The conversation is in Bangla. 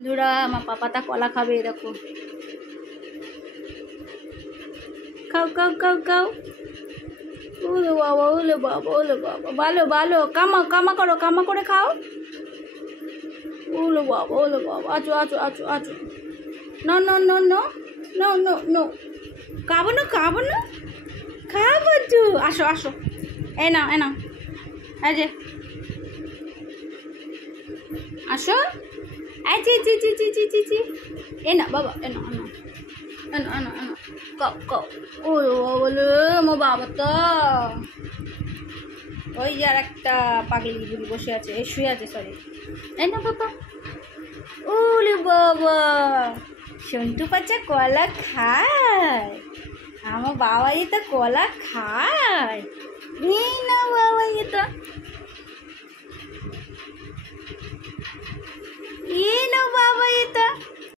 বন্ধুরা আমার পাপাটা কলা খাবে, দেখো খাও খাও খাও খাও। ওলে বাবা ওলে বাবা ওলে বাবা, ভালো ভালো, কামা কামা করো, কামা করে খাও। ওলে বাবা, আচো আচো আচো আচো। No no no no no no no, খাবো না খাবো না, খাবো তো, আসো আসো, এই নাও এই নাও, এই যে আসো, এই জি জি জি জি জি জি জি, এ না বাবা, এ না না এনো এনো এনো, কাও কাও। ও বলে আমার বাবা তো ওই যে আর একটা পাগলি বুড়ি বসে আছে, এই শুয়ে আছে, সরি। এই না বাবা, ওলে বাবা, সন্টু বাচ্চা কলা খায়, আমার বাবা তো কলা খায়। এই না বাবা, তো এই না বাবা।